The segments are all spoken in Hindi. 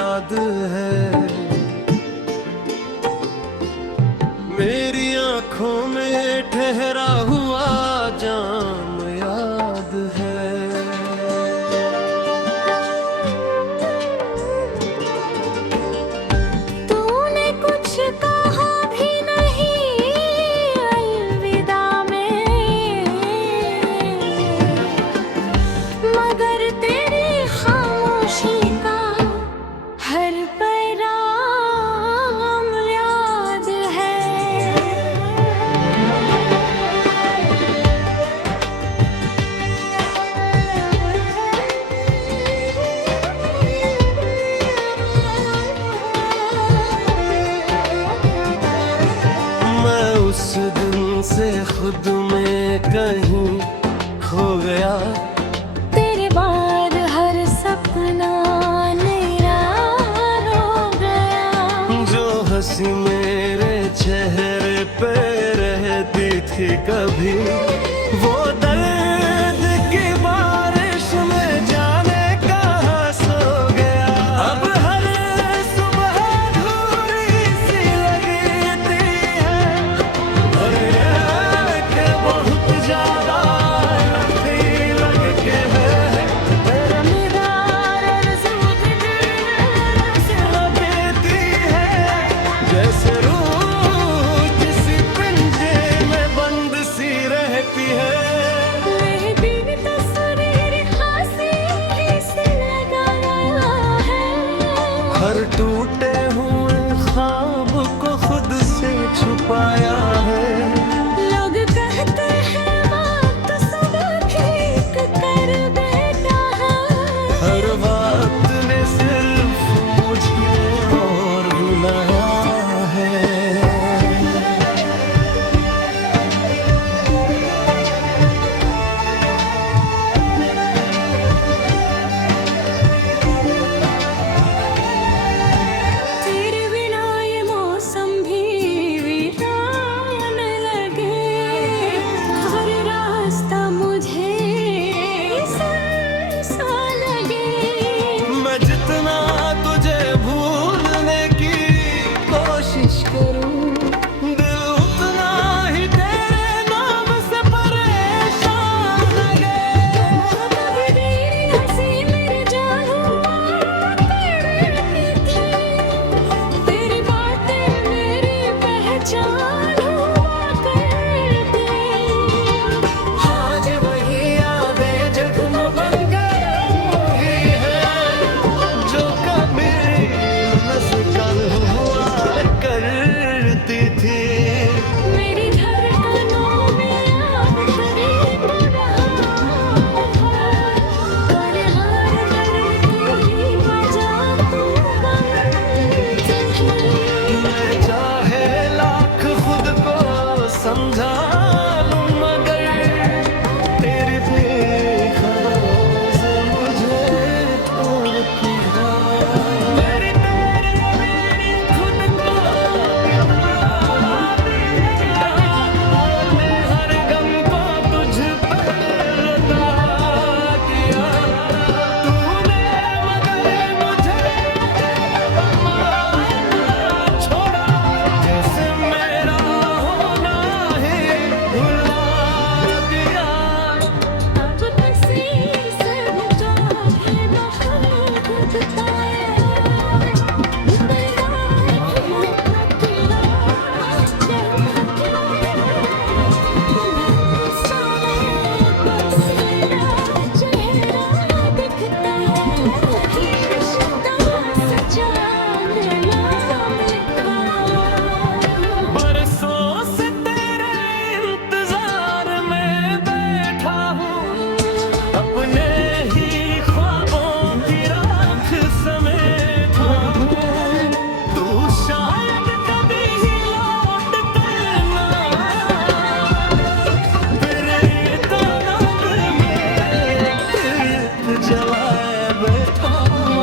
याद है। मेरी आंखों में ठहरा हुआ जाम याद है। तूने कुछ कहा भी नहीं अलविदा में, मगर तेरी खामोशी का हर पैगाम याद है। मैं उस दिन से खुद में कहीं खो गया। तेरे बाद हर सपना निरार हो गया। जो हंसी मेरे चेहरे पे रहती थी कभी, वो दर्द की बारिश में जाने कहाँ सो गया। अब हर सुबह अधूरी सी लगती है, और ये कि बहुत ज्यादा अथी लगती है। तेरा निगार आरज़ू की दिल से लगती है जैसे रूह किसी पिंजरे में बंद सी रहती है। मेरी तस्वीर हंसी से लगाया है। हर टूटे हुए ख्वाब को खुद से छुपाया है। लोग कहते हैं वक्त सब ठीक कर देता है। हर वक्त ने सिर्फ मुझे और रुलाया है। तेरे बिना ये मौसम भी वीरान लगे। हर रास्ता मुझे सा लगे। मैं जितना तुझे भूलने की कोशिश करूं, दिल उतना ही तेरे नाम से परेशान लगे। कभी तेरी हंसी मेरे जान हुआ करती थी। तेरी बातें मेरी पहचान हुआ करती। आज वही यादें जगमग रही हैं, जो कभी मुस्कान हुआ करती थी। मेरी धड़कनों में आखिरी पनाह और हर दर्द की वजह तू बनती थी। मैं चाहे लाख खुद को समझा लूं, मगर तेरी बेखबरों से मुझे तोड़ती है। मेरी तेरी खुद को मैं हर गम को तुझ पे लगा दिया। तूने मगर मुझे छोड़ा, जैसे मेरा होना ही भुला दिया। अब किसी से मुझे बहुत बताया। चेहरा दिखता है रिश्ता सच्चा नाम लिखा। बरसों से तेरे इंतजार में बैठा हूँ, अपने ही ख्वाबों की राख समेटा हूँ। तू शायद कभी ही लौट कर ना आए, फिर इतना में प्रीत जलाए बैठा हूँ।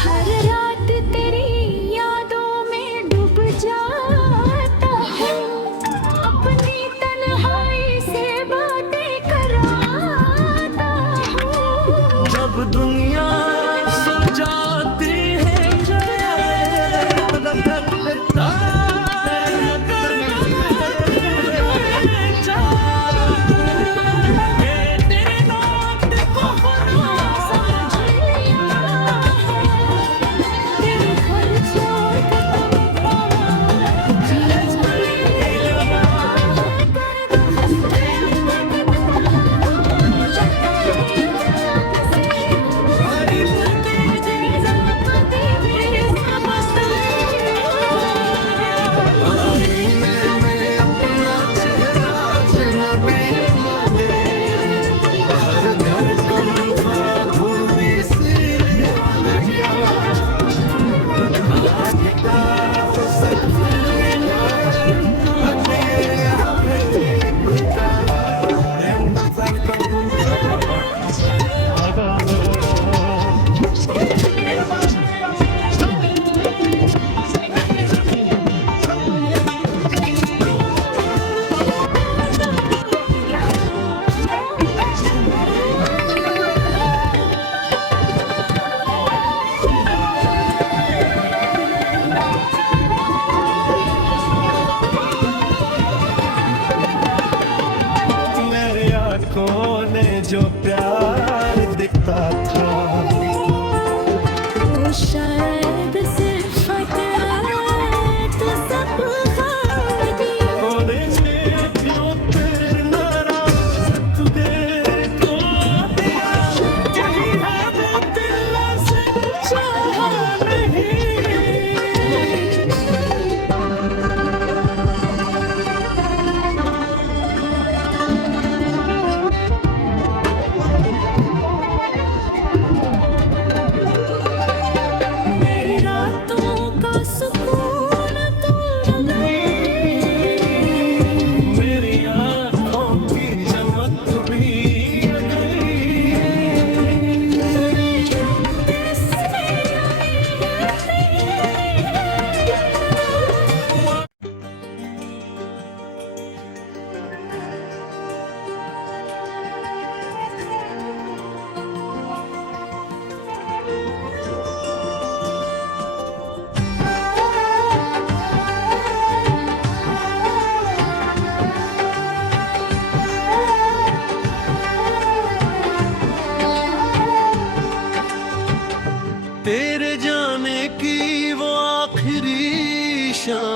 हर रात तेरी यादों में डूब जा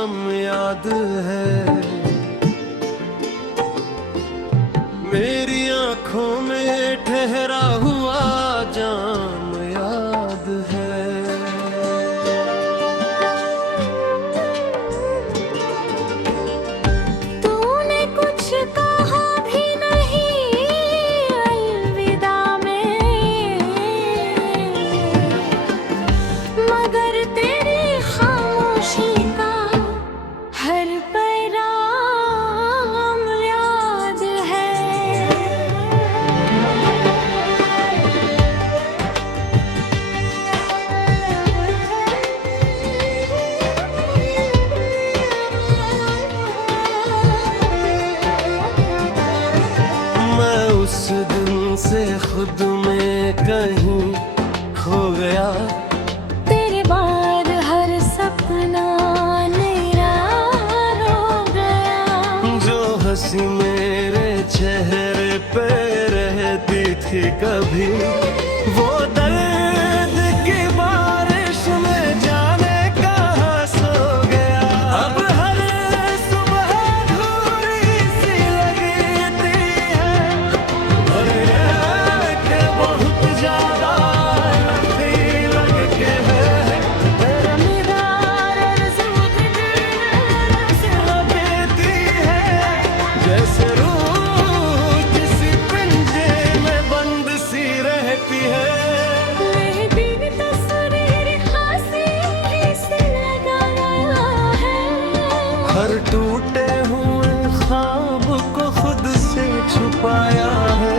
नाम याद है, मेरी आंखों में ठहरा हुआ जाम याद है। तूने कुछ कहा भी नहीं अलविदा में, मगर तेरी खामोशी का हर पैगाम याद है। मैं उस दिन से खुद में कहीं खो गया, तेरे बाद हर सपना निरार हो गया। जो हंसी मेरे चेहरे पे रहती थी कभी, वो दर्द की बारिश में जाने कहाँ सो गया। अब हर सुबह अधूरी सी लगती है, और ये कि बहुत ज्यादा लगती लगती है। तेरा दीदार आरज़ू की से लगती है, जैसे रूह किसी पिंजरे में बंद सी रहती है। मेरी तस्वीर हंसी से लगाया है। हर टूटे हुए ख्वाब को खुद से छुपाया है।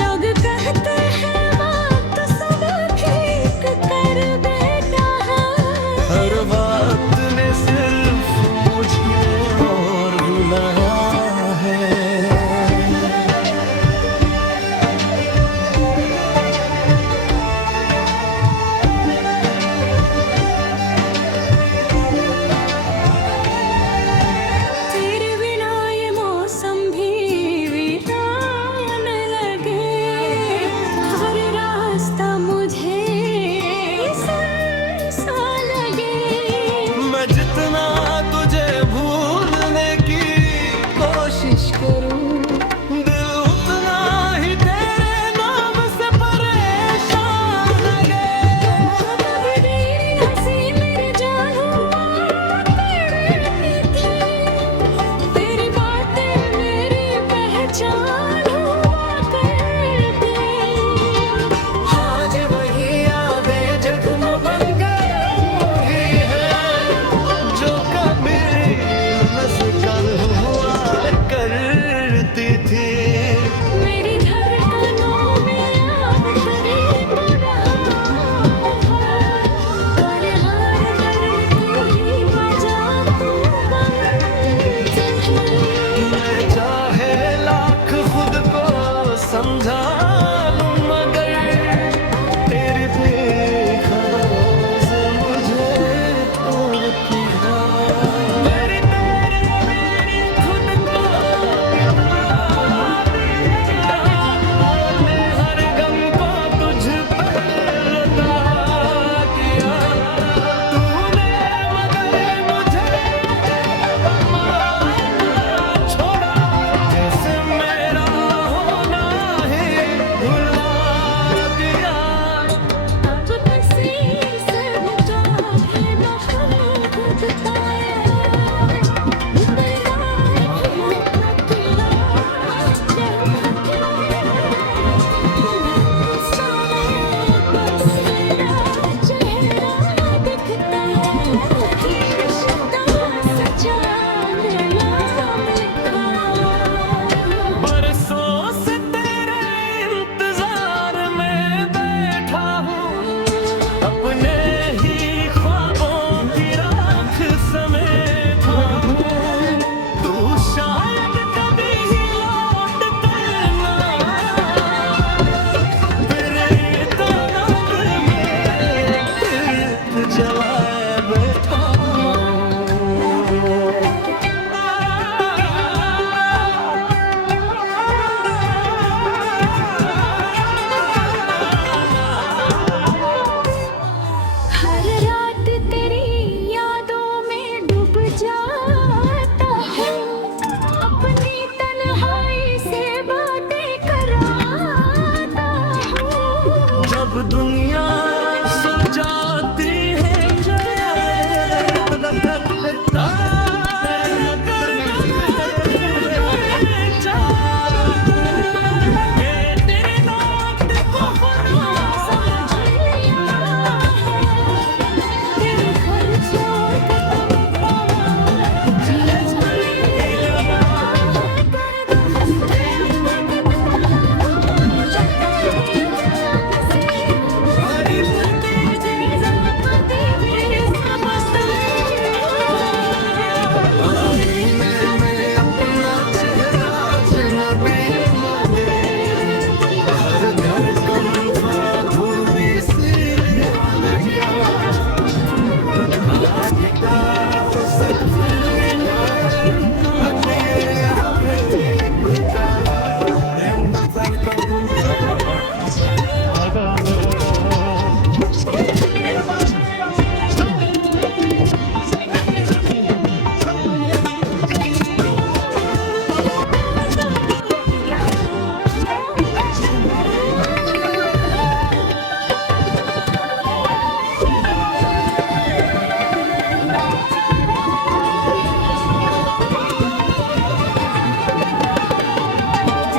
लोग कहते हैं वक्त सब ठीक कर देता है। हर बात ने सिर्फ मुझे और रुलाया है। जाता हूँ, अपनी तन्हाई से बातें कराता हूँ। जब दुनिया सो जाती है तेरे खर्चों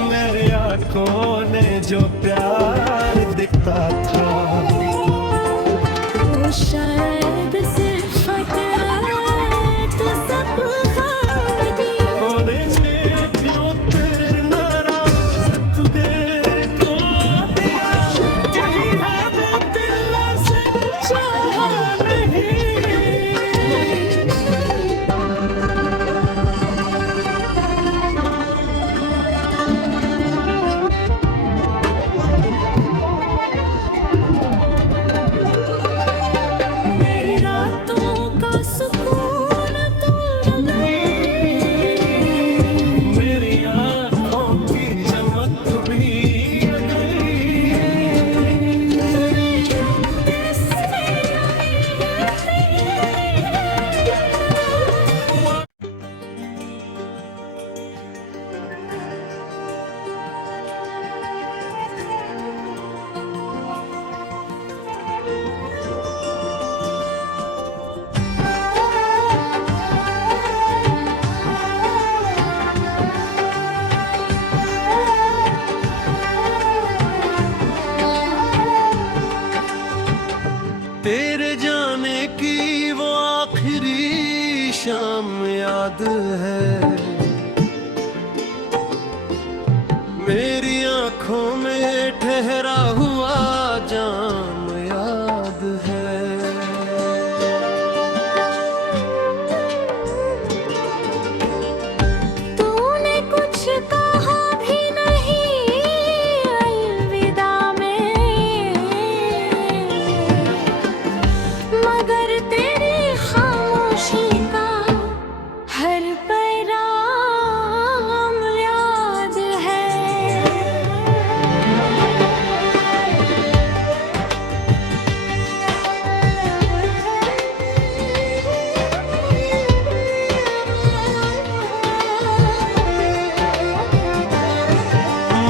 मेरी आंखों ने जो प्यार दिखता था वो शायद सिर्फ तो सब खाती मेरी रातों का सुकून तोड़ गई। मेरी आंखों की चमक भी तेरे जाने की वो आखिरी शाम याद है, मेरी आंखों में ठहरा हुआ जाम याद है। तूने कुछ कहा भी नहीं अलविदा में, मगर तेरी खामोशी का हर पैगाम याद है।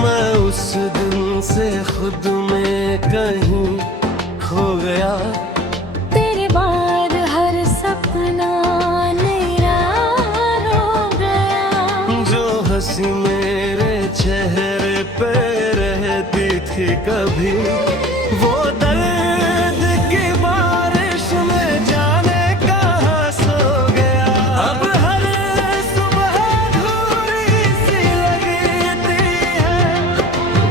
मैं उस दिन से खुद में कहीं खो गया, तेरे बाद हर सपना निरार हो गया। जो हंसी मेरे चेहरे पे रहती थी कभी, वो दर्द की बारिश में जाने कहाँ सो गया। अब हर सुबह अधूरी सी लगती है,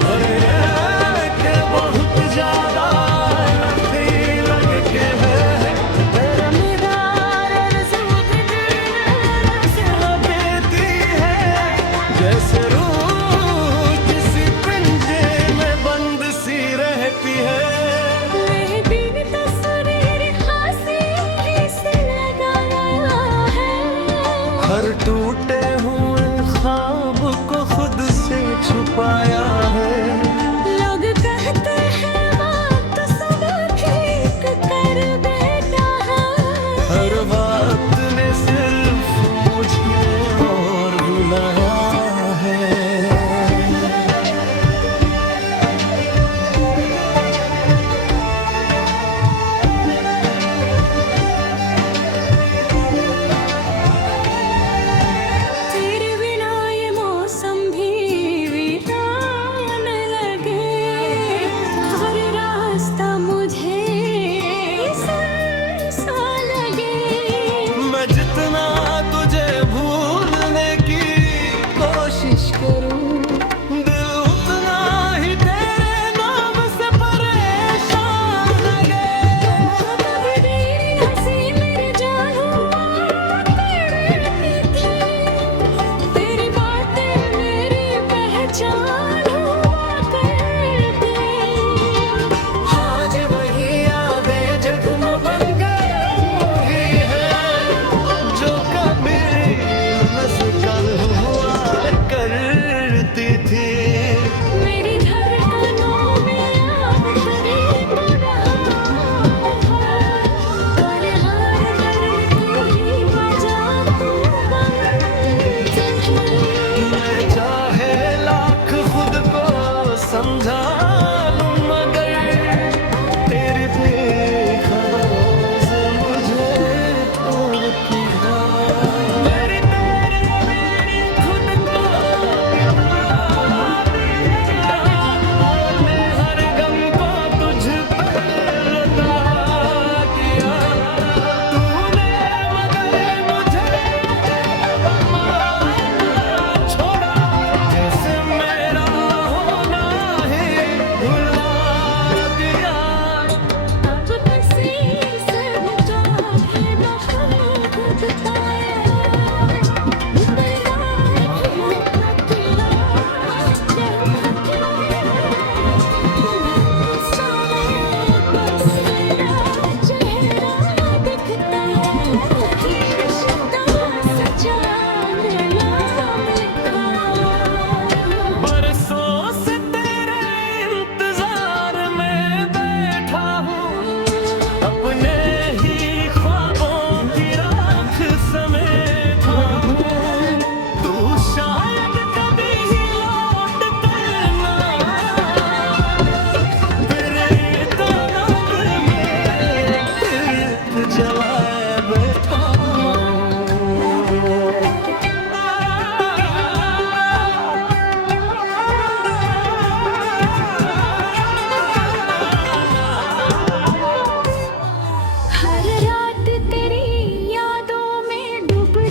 और ये कि बहुत ज्यादा लगती लगती है। तेरा निगार आरज़ू के दिल से देती है जैसे रूह किसी पिंजरे में बंद सी रहती है। मेरी तस्वीर खासी से लगाया है। हर टूटे हुए ख्वाब को खुद से छुपाया है। लोग कहते हैं वक्त सब ठीक कर देता है। हर वक्त ने सिर्फ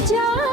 जा